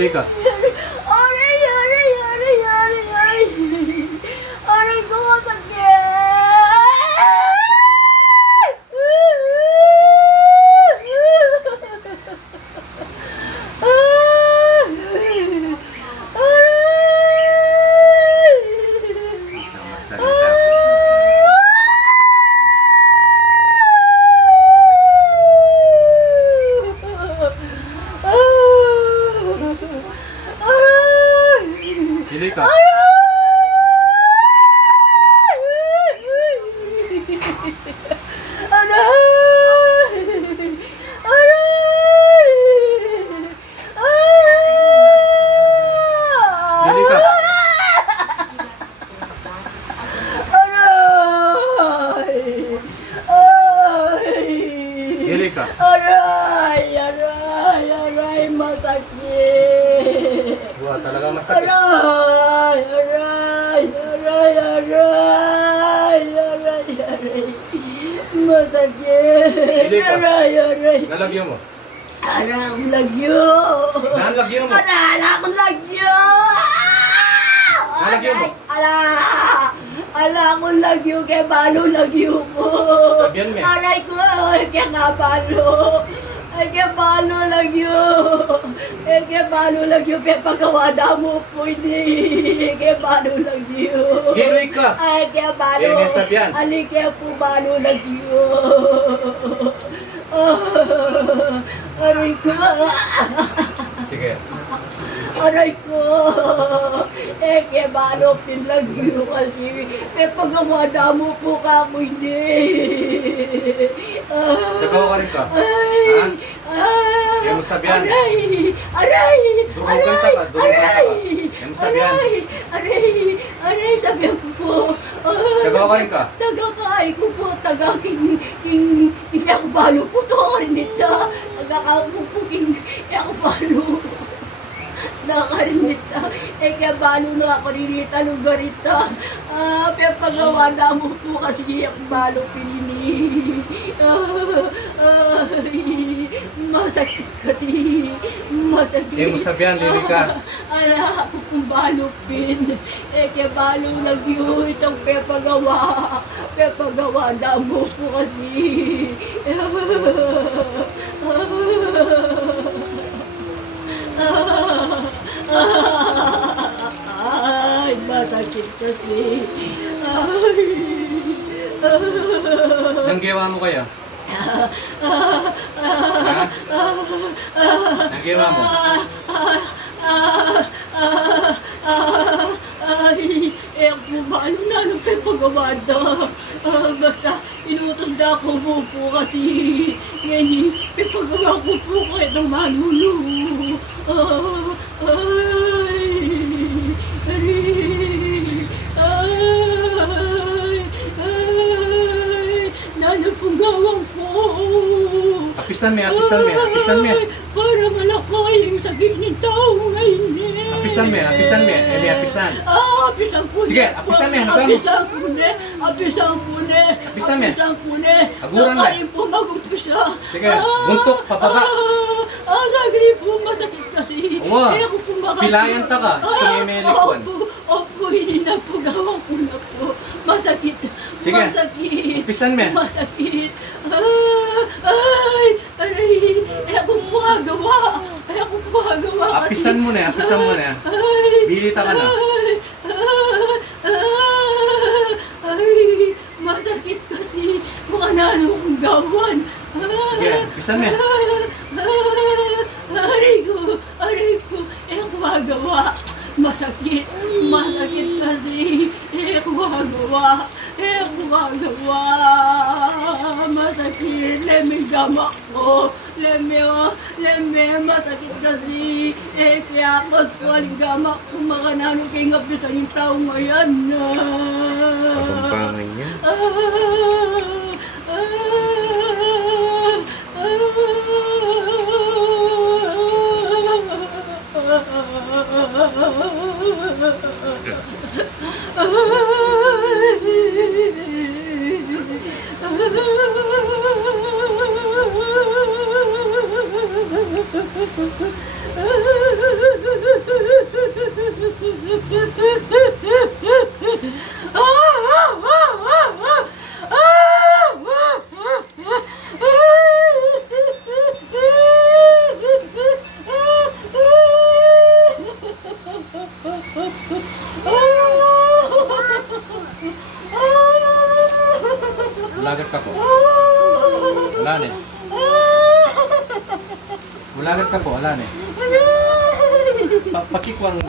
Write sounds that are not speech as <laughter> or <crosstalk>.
れか。呢、个。Masakit. Aray! Aray! Aray! Aray! Aray! Aray! Masakit! Aray! Aray! Nalagyan mo. Aray! Ang lagyo! Nalagyan mo. Aray! Ang lagyo! Nalagyan mo. Ala! Ala akong lagyo kay balo lagyo ko. Sabihan mo. Aray ko, ay kaya nga balo. Balo lagyo. Ay kaya balo lagyo kaya pagawa na mo po hindi. Kaya balo lagyo. Giroy ka. Ay kaya balo. Eh, may sabihan. Ali kaya po balo lagyo. Ah, Aray ko. Sige. Aray ko! Eh, kaya balo pinlagyo kasi. Eh, pagawa na mo po ka ako hindi. Nagawa ka rin ka. Ay! Ha? Ah! Kaya mo sabihan. Aray! Aray! Durugan Aray! ka ba? Durugan ka ba? Aray! Kaya mo sabihan. Aray! Aray! Aray! Sabihan ko po. Nagawa ka rin ka. Taga kaay ko po. Taga king... King... Ako balo po to. Arnita. Taga ka po po king... Hindi ako balo. Nakarinita. Eh, kaya balo na ako rinita lugarita. Ah, pero pagawa na mo po kasi ako balo pinini. Ah, ay, masakit kasi. Masakit. Eh, mo sabihan, lili ka. Ala, kung balo pin. Eh, kaya balo lang yun. Itong pepagawa. Pepagawa na mo po kasi. Ay, masakit kasi. <laughs> Ay. Nang gawa mo kaya? Ha? Nang gawa mo? Ay, eh, pumalo na nung pagpagawada. Ah, basta, inutos na ako po po kasi ngayon, ipagawa ko po kahit ng manulo. Ah, ay, Apisan mo, apisan mo, apisan mo. Ay, Para malakay yung sakit ng tao ngayon. Apisan mo, apisan mo. May apisan. Ah, apisan ko Sige, na. apisan mo, ano mo? Apisan ko na. Apisan ko na. Apisan mo. Apisan ko na. Aguran mo. Sakarin po mag-umpisa. Sige, buntok, pababa. Ah, ah, sakarin po masakit kasi. Uwa, Eh, pilayan ta ka, sa Ah, may melikon. Opo, opo, hindi na po gawa ko na po. Masakit. Sige, Masakit. apisan mo. Masakit. Ah, ay, aray. Eh, ako po gawa. Eh, ako po gawa. Apisan mo na, apisan mo na. Ay, Bilita ka na. Ay, ay, masakit kasi mga nanong gawan. Ah, Sige, apisan mo. ah, Aray ko, aray ko, eh ako magawa. Masakit, masakit kasi, eh ako magawa. Eh ako magawa. Gamak ko. Lemi, oh, lemi, masakit kasi. Eh kaya ako tuwal gamak ko nanong kay ngapisan yung tao ngayon. Kapampangan niya. Mulagat ka po. Wala na eh. Mulagat ka po, wala na eh. Pa pakikwang